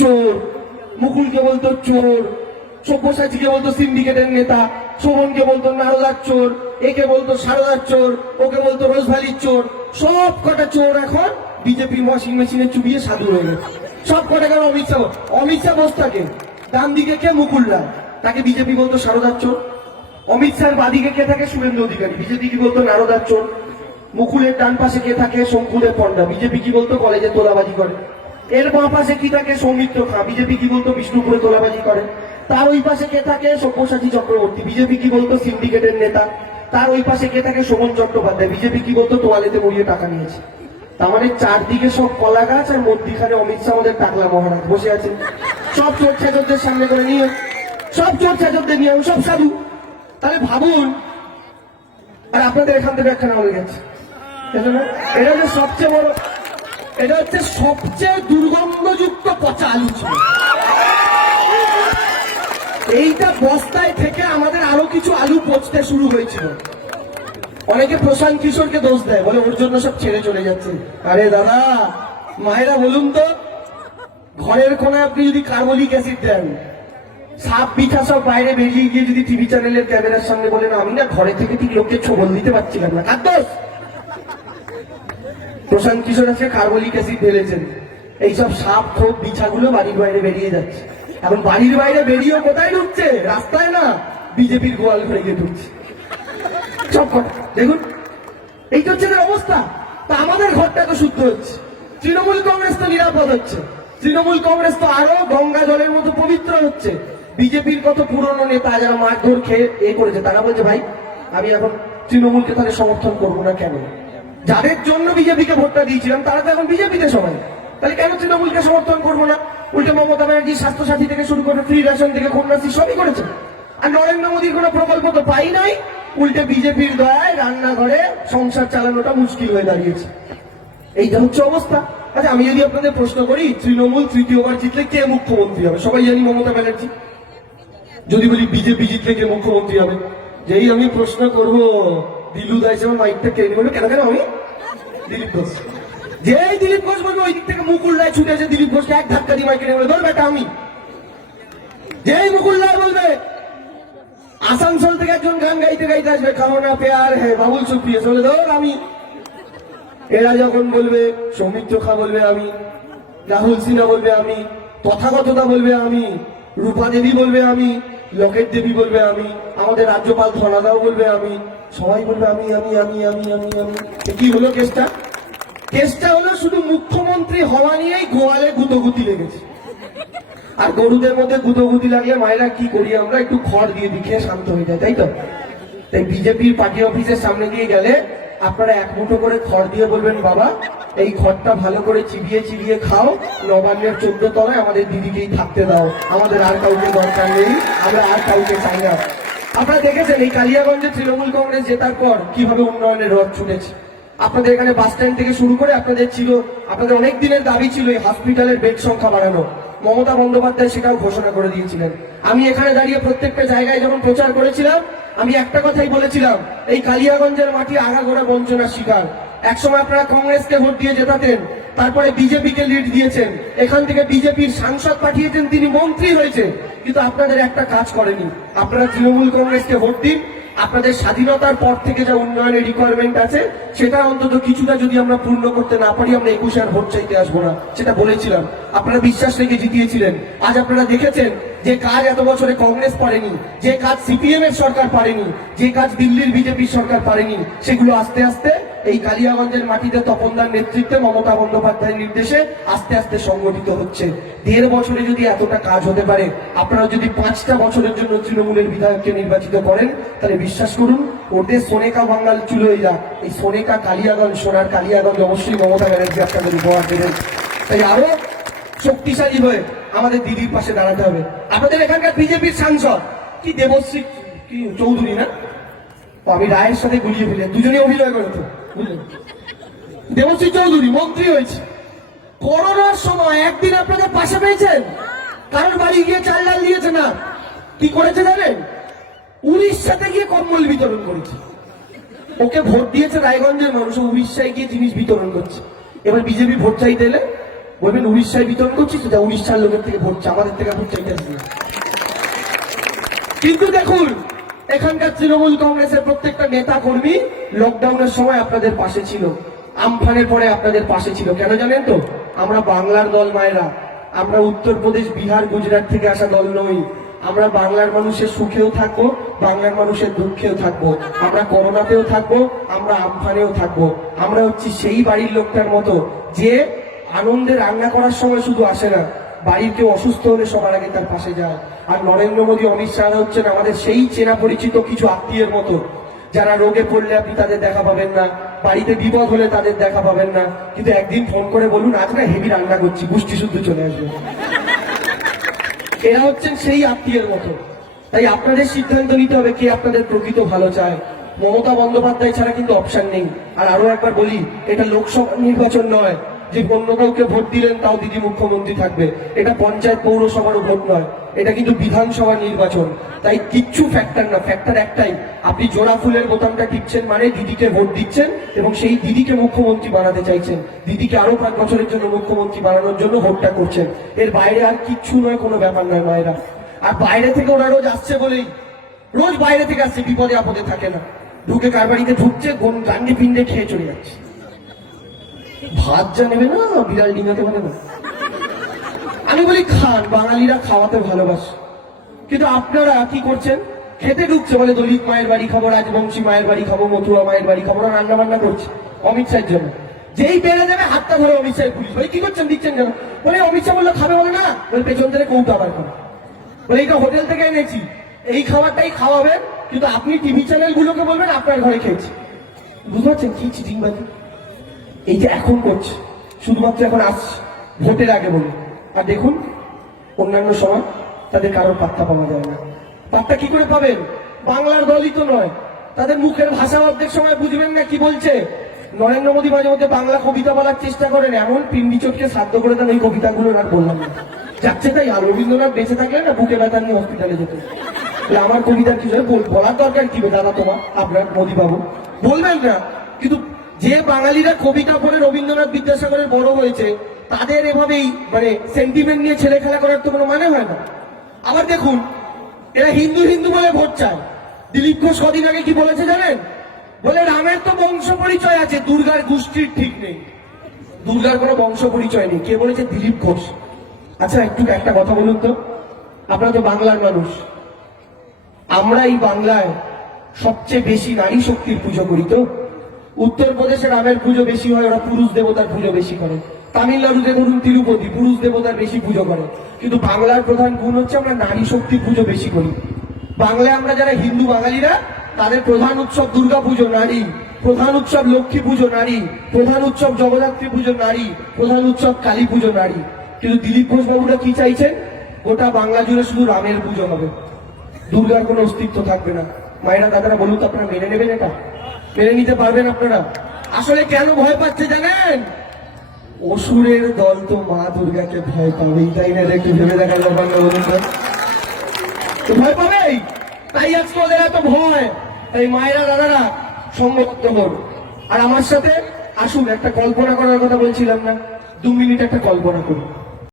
চোর, মুকুলকে বলতো চোর, সব্যসাচীকে বলতো সিন্ডিকেটের নেতা, শোভনকে বলতো নারদার চোর, একে বলতো সারদার চোর, ওকে বলতো রোজভ্যালির চোর। সব কটা চোর এখন বিজেপির ওয়াশিং মেশিনে চুবিয়ে সাধু হয়ে গেছে। সব কটা কেন অমিত শাহ বস থাকে ডান দিকে কে মুকুলরা, তাকে বিজেপি বলতো সারদার চোর। অমিত শাহের বাদিকে কে থাকে শুভেন্দু অধিকারী, বিজেপি কি বলতো নারদার চোর। মুকুলের ডান পাশে কে থাকে শঙ্কুদেব পণ্ডা, বিজেপি কি বলতো কলেজে তোলাবাজি করে। এর বাঁ পাশে কি থাকে সৌমিত্র খাঁ, বিজেপি কি বলতো বিষ্ণুপুরে তোলাবাজি করে। তার ওই পাশে কে থাকে সব্যসাচী চক্রবর্তী, বিজেপি কি বলতো সিন্ডিকেটের নেতা। তার ওই পাশে কে থাকে শোভন চট্টোপাধ্যায়, বিজেপি কি বলতো তোয়ালেতে মুড়িয়ে টাকা নিয়েছে। তার মানে চারদিকে সব কলা গাছ আর মধ্যিখানে অমিত শাহ আমাদের টাকলা মহারাজ বসে আছেন। সব চোর ছাচরদের সামনে করে নিয়ে, সব চোর ছাচরদের নিয়ে সব সাধু। তাহলে ভাবুন, আর আপনাদের এখান থেকে একখানা হয়ে গেছে। এটা হচ্ছে সবচেয়ে বড়, এটা হচ্ছে সবচেয়ে দুর্গন্ধযুক্ত পচা আলু ছিল। এইটা বস্তায় থেকে আমাদের আরো কিছু আলু পচতে শুরু হয়েছিল। অনেকে প্রশান্ত কিশোরকে দোষ দেয়, বলে ওর জন্য সব ছেড়ে চলে যাচ্ছে। আরে দাদা মায়েরা বলুন তো, ঘরের কোনায় আপনি যদি কার্বলিক অ্যাসিড দেন, সাপ বিছা সব বাইরে বেরিয়ে গিয়ে যদি টিভি চ্যানেলের ক্যামেরার সামনে বলেন আমি না ঘরে থেকে ঠিক লোককে ছবল দিতে পারছিলাম না, কার দোষ? প্রশান্ত কিশোর আজকে কার্বলিক অ্যাসিড ঢেলেছেন, এইসব সাপ খোপ বিছাগুলো বাড়ির বাইরে বেরিয়ে যাচ্ছে। এখন বাড়ির বাইরে বেরিয়েও কোথায় ঢুকছে? রাস্তায় না, বিজেপির গোয়াল ঘরে গিয়ে ঢুকছে সব কথা। দেখুন এই হচ্ছে অবস্থা। তা আমাদের ঘরটা তো শুদ্ধ হচ্ছে, তৃণমূল কংগ্রেস তো নিরাপদ হচ্ছে, তৃণমূল কংগ্রেস তো আরো গঙ্গা জলের মতো পবিত্র হচ্ছে। বিজেপির কত পুরনো নেতা যারা মারধর খেয়ে করেছে, তারা বলছে ভাই আমি এখন তৃণমূলকে তাহলে সমর্থন করবো না। কেন? যাদের জন্য বিজেপিকে ভোটটা দিয়েছিলাম তারা তো এখন বিজেপিতে সবাই, তাহলে কেন তৃণমূলকে সমর্থন করবো না? উল্টে মমতা ব্যানার্জি স্বাস্থ্যসাথী থেকে শুরু করে ফ্রি রেশন থেকে কন্যাশ্রী সবই করেছে। আর নরেন্দ্র মোদীর কোনো প্রকল্প তো পাই নাই, উল্টে বিজেপির দয়ায় রান্নাঘরে সংসার চালানোটা মুশকিল হয়ে দাঁড়িয়েছে। এইটা হচ্ছে অবস্থা। আচ্ছা আমি যদি আপনাদের প্রশ্ন করি, তৃণমূল তৃতীয়বার জিতলে কে মুখ্যমন্ত্রী হবে? সবাই জানি মমতা ব্যানার্জি। যদি বলি বিজেপি জিতলে কে মুখ্যমন্ত্রী হবে, যেই আমি প্রশ্ন করবো দিলু দা হিসেবে মাইকটা কেড়ে বলবে কেন কেন আমি দিলীপ ঘোষ। যেই দিলীপ ঘোষ বলবে ওই দিক থেকে মুকুল রায় ছুটে এসে দিলীপ ঘোষকে এক ধাক্কা দিয়ে মাইকে বলে ধর বেটা আমি। যেই মুকুল রায় বলবে আসানসোল থেকে একজন গান গাইতে গাইতে আসবে খাওনা পেয়ার হ্যাঁ বাবুল সুপ্রিয় বলে ধর আমি। এরা যখন বলবে সৌমিত্র খা বলবে আমি, রাহুল সিনহা বলবে আমি, তথাগতদা বলবে আমি, রূপা দেবী বলবে আমি, লকেট দেবী বলবে আমি, আমাদের রাজ্যপাল ধনাদাও বলবে আমি, সবাই বলবে আমি আমি আমি আমি আমি আমি। কি হলো কেসটা? কেসটা হলো শুধু মুখ্যমন্ত্রী হওয়া নিয়েই গোয়ালে গুতোগুতি লেগেছে। আর গরুদের মধ্যে গুতোগুতি লাগলে মায়েরা কি করি আমরা, একটু খড় দিয়ে দিকে শান্ত হয়ে যায়, তাই তো? তাই বিজেপির পার্টি অফিসের সামনে দিয়ে গেলে আপনারা এক মুঠো করে খড় দিয়ে বলবেন বাবা এই খড়টা ভালো করে চিবিয়ে চিবিয়ে খাও, নবান্নের 14 তলায় আমাদের দিদিকেই থাকতে দাও, আমাদের আর কাউকে দরকার নেই, আমরা আর কাউকে চাই না। আপনারা দেখেছেন এই কালিয়াগঞ্জে তৃণমূল কংগ্রেস জেতার পর কিভাবে উন্নয়নের রথ ছুটেছে। আপনাদের এখানে বাস স্ট্যান্ড থেকে শুরু করে আপনাদের অনেক দিনের দাবি ছিল এই হসপিটালের বেড সংখ্যা বাড়ানো। মমতা বন্দ্যোপাধ্যায় সেটাও ঘোষণা করে দিয়েছিলেন। আমি এখানে দাঁড়িয়ে প্রত্যেকটা জায়গায় যখন প্রচার করেছিলাম আমি একটা কথাই বলেছিলাম, এই কালিয়াগঞ্জের মাটি আগাগোড়া বঞ্চনার শিকার। একসময় আপনারা কংগ্রেসকে ভোট দিয়ে জেতাতেন, তারপরে বিজেপিকে লিড দিয়েছেন, এখান থেকে বিজেপির সাংসদ পাঠিয়েছেন, তিনি মন্ত্রী হয়েছে, কিন্তু আপনাদের একটা কাজ করেনি। আপনারা তৃণমূল কংগ্রেসকে ভোট দিন, আপনাদের স্বাধীনতার পর থেকে যা উন্নয়নের রিকোয়ারমেন্ট আছে সেটা অন্তত কিছুটা যদি আমরা পূর্ণ করতে না পারি আমরা 21 আর ভোট চাইতে আসবো না, সেটা বলেছিলাম। আপনারা বিশ্বাস রেখে জিতিয়েছিলেন। আজ আপনারা দেখেছেন যে কাজ এত বছরে কংগ্রেস পারেনি, যে কাজ সিপিএম এর সরকার পারেনি, যে কাজ দিল্লির বিজেপির সরকার পারেনি, সেগুলো আস্তে আস্তে এই কালিয়াগঞ্জের মাটিতে তপনদার নেতৃত্বে মমতা বন্দ্যোপাধ্যায়ের নির্দেশে আস্তে আস্তে সংগঠিত হচ্ছে। 1.5 বছরে যদি এতটা কাজ হতে পারে, আপনারা যদি 5টা বছরের জন্য তৃণমূলের বিধায়ককে নির্বাচিত করেন, তাহলে বিশ্বাস করুন ওতে সোনেকা বাঙ্গাল চুলো হয়ে যাক, এই সোনেকা কালিয়াগঞ্জ, সোনার কালিয়াগঞ্জ অবশ্যই মমতা ব্যানার্জি আপনাদের উপহার দেবেন। তাই আরো শক্তিশালী হয়ে আমাদের দিদির পাশে দাঁড়াতে হবে। আপনাদের এখানকার বিজেপির সাংসদ কি দেবশ্রী কি চৌধুরী না, আমি রায়ের সাথে গুলিয়ে ফেলে দুজনে অভিনয় করে তো বুঝলেন। দেবশ্রী চৌধুরী মন্ত্রী হয়েছে, করোনার সময় একদিন আপনাদের পাশে পেয়েছেন, কারোর বাড়ি গিয়ে চাল ডাল দিয়েছে না, কি করেছে জানেন? উড়িষ্যাতে গিয়ে কম্বল বিতরণ করেছে। ওকে ভোট দিয়েছে রায়গঞ্জের মানুষ, উড়িষ্যায় গিয়ে জিনিস বিতরণ করছে। এবার বিজেপি ভোট চাইতে এলে বলবেন উড়িষ্যায় বিতরণ করছিস, যা উড়িষ্যার লোকের থেকে ভোট চা, আমাদের থেকে ভোট চাইতে আসবে না। কিন্তু দেখুন এখানকার তৃণমূল কংগ্রেসের প্রত্যেকটা নেতা কর্মী লকডাউনের সময় আপনাদের পাশে ছিল, আমফানের পরে আপনাদের পাশে ছিল। কেন জানেন তো? আমরা বাংলার দল মায়েরা, আমরা উত্তরপ্রদেশ, বিহার, গুজরাট থেকে আসা দল নই। আমরা বাংলার মানুষের সুখেও থাকবো, বাংলার মানুষের দুঃখেও থাকবো, আমরা করোনাতেও থাকবো, আমরা আমফানেও থাকবো। আমরা হচ্ছি সেই বাড়ির লোকটার মতো যে আনন্দে রান্না করার সময় শুধু আসে না, বাড়ির কেউ অসুস্থ হলে সবার আগে তার পাশে যায়। আর নরেন্দ্র মোদী, অমিত শাহ হচ্ছেন আমাদের সেই চেনা পরিচিত কিছু আত্মীয়ের মতো, যারা রোগে পড়লে আপনি তাদের দেখা পাবেন না, বাড়িতে বিপদ হলে তাদের দেখা পাবেন না, কিন্তু একদিন ফোন করে বলুন আজ না হেভি রান্না করছি, গুষ্টি শুদ্ধ চলে আসবে। এরা হচ্ছেন সেই আত্মীয়ের মতো। তাই আপনাদের সিদ্ধান্ত নিতে হবে কে আপনাদের প্রকৃত ভালো চায়। মমতা বন্দ্যোপাধ্যায় ছাড়া কিন্তু অপশন নেই। আর আরো একবার বলি, এটা লোকসভা নির্বাচন নয় যে অন্য কাউকে ভোট দিলেন তাও দিদি মুখ্যমন্ত্রী থাকবে। এটা পঞ্চায়েত পৌরসভারও ভোট নয়, এটা কিন্তু বিধানসভা নির্বাচন। তাই কিচ্ছু ফ্যাক্টর না, ফ্যাক্টর একটাই, আপনি জোড়া ফুলের বোতামটা টিপছেন মানে দিদিকে ভোট দিচ্ছেন এবং সেই দিদিকে মুখ্যমন্ত্রী বানাতে চাইছেন, দিদিকে আরো 5 বছরের জন্য মুখ্যমন্ত্রী বানানোর জন্য ভোটটা করছেন। এর বাইরে আর কিচ্ছু নয়, কোনো ব্যাপার নয় মায়েরা। আর বাইরে থেকে ওরা রোজ আসছে বলেই, রোজ বাইরে থেকে আসছে, বিপদে আপদে থাকে না, ঢুকে কার বাড়িতে ঢুকছে, গান্ডে পিন্ডে খেয়ে চলে যাচ্ছে। ভাত যা নেবে না, বিড়াল ডিঙাতে পারে না। আমি বলি খান, বাঙালিরা খাওয়াতে ভালোবাসে, কিন্তু আপনারা কি করছেন? খেতে ঢুকছে বলে দলিত মায়ের বাড়ি খাবো, রাজবংশী মায়ের বাড়ি খাবো, মথুরা মায়ের বাড়ি খাবো, রান্না বান্না করছে অমিত শাহের জন্য। যেই বেড়ে যাবে হাতটা ধরে অমিত শাহের পুলিশ, বলে কি করছেন, দিচ্ছেন কেন? বলে অমিত শাহ বললো খাবে, বলে না, বলে পেছন থেকে কৌটা আবার করে, বলে এইটা হোটেল থেকে এনেছি, এই খাবারটাই খাওয়াবেন, কিন্তু আপনি টিভি চ্যানেল গুলোকে বলবেন আপনার ঘরে খেয়েছি। বুঝতে পারছেন কি চিটিংবাজি? এই যে এখন করছে, শুধুমাত্র এখন আসছে ভোটের আগে বলে। আর দেখুন অন্যান্য সময় তাদের কারোর পাত্তা পাওয়া যায় না। পাত্তা কি করে পাবেন? বাংলার দলই তো নয়, তাদের মুখের ভাষা অর্ধেক সময় বুঝবেন না কি বলছে। নরেন্দ্র মোদী মাঝে মধ্যে বাংলা কবিতা বলার চেষ্টা করেন, এমন পিন্ডি চটকে সাধ্য করে দেন ওই কবিতাগুলো আর বললাম না। যাচ্ছে তাই, আর রবীন্দ্রনাথ বেঁচে থাকলে না বুকে ব্যথা নিয়ে হসপিটালে যেত। আমার কবিতার কি বলার দরকার কি দাদা তোমার, আপনার মোদী বাবু বলবেন না। কিন্তু যে বাঙালিরা কবিতা পড়ে রবীন্দ্রনাথ বিদ্যাসাগরের বড় হয়েছে, তাদের এভাবেই মানে সেন্টিমেন্ট নিয়ে ছেলে খেলা করার তো কোনো মানে হয় না। আবার দেখুন এরা হিন্দু হিন্দু বলে ভোট চায়। দিলীপ ঘোষ কদিন আগে কি বলেছে জানেন? বলে রামের তো বংশ পরিচয় আছে, দুর্গার গোষ্ঠীর ঠিক নেই। দুর্গার কোনো বংশ পরিচয় নেই, কে বলেছে? দিলীপ ঘোষ। আচ্ছা একটু একটা কথা বলুন তো, আপনারা তো বাংলার মানুষ, আমরা এই বাংলায় সবচেয়ে বেশি নারী শক্তির পুজো করি তো। উত্তরপ্রদেশে রামের পুজো বেশি হয়, ওরা পুরুষ দেবতার পুজো বেশি করে। তামিলনাড়ুতে ধরুন তিরুপতি, পুরুষ দেবতার বেশি পুজো করে। কিন্তু বাংলার প্রধান গুণ হচ্ছে আমরা নারী শক্তির পুজো বেশি করি। বাংলায় আমরা যারা হিন্দু বাঙালিরা, তাদের প্রধান উৎসব দুর্গা পুজো নারী, প্রধান উৎসব লক্ষ্মী পুজো নারী, প্রধান উৎসব জগদ্ধাত্রী পুজো নারী, প্রধান উৎসব কালী পুজো নারী। কিন্তু দিলীপ ঘোষ বাবুরা কি চাইছেন? গোটা বাংলা জুড়ে শুধু রামের পুজো হবে, দুর্গার কোনো অস্তিত্ব থাকবে না। মায়েরা দাদারা বলুন তো, আপনারা মেনে নেবেন এটা? মেনে নিতে পারবেন আপনারা? আসলে কেন ভয় পাচ্ছে জানেন? অসুরের দল তো মা দুর্গাকে ভয় পাবেই, তাই না? একটু ভেবে দেখার ব্যাপার না, বলুন তো ভয় পাবেই। তাই আজকে ওদের এত ভয়। এই মায়েরা দাদারা সংঘবদ্ধ হন, আর আমার সাথে আসুন একটা কল্পনা করার কথা বলছিলাম না, 2 মিনিট একটা কল্পনা করুন।